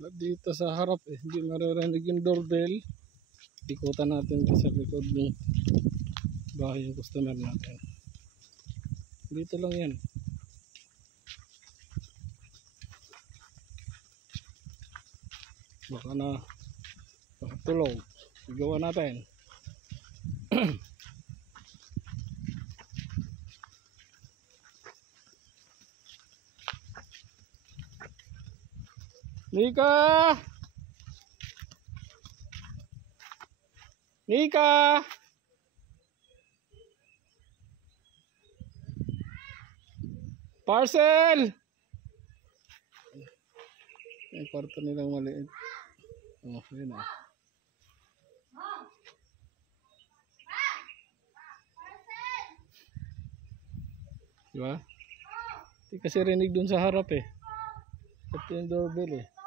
Dito sa harap eh, hindi maririnig yung doorbell. Ikutan natin sa likod ng bahay yung customer natin. Dito lang yan. Baka na tulog. Igawa natin. Nika! Nika! Parcel! Yung kwarto nilang maliit. Oh, yun ah. Diba? Hindi kasi rinig dun sa harap eh. Pati yung doorbell eh.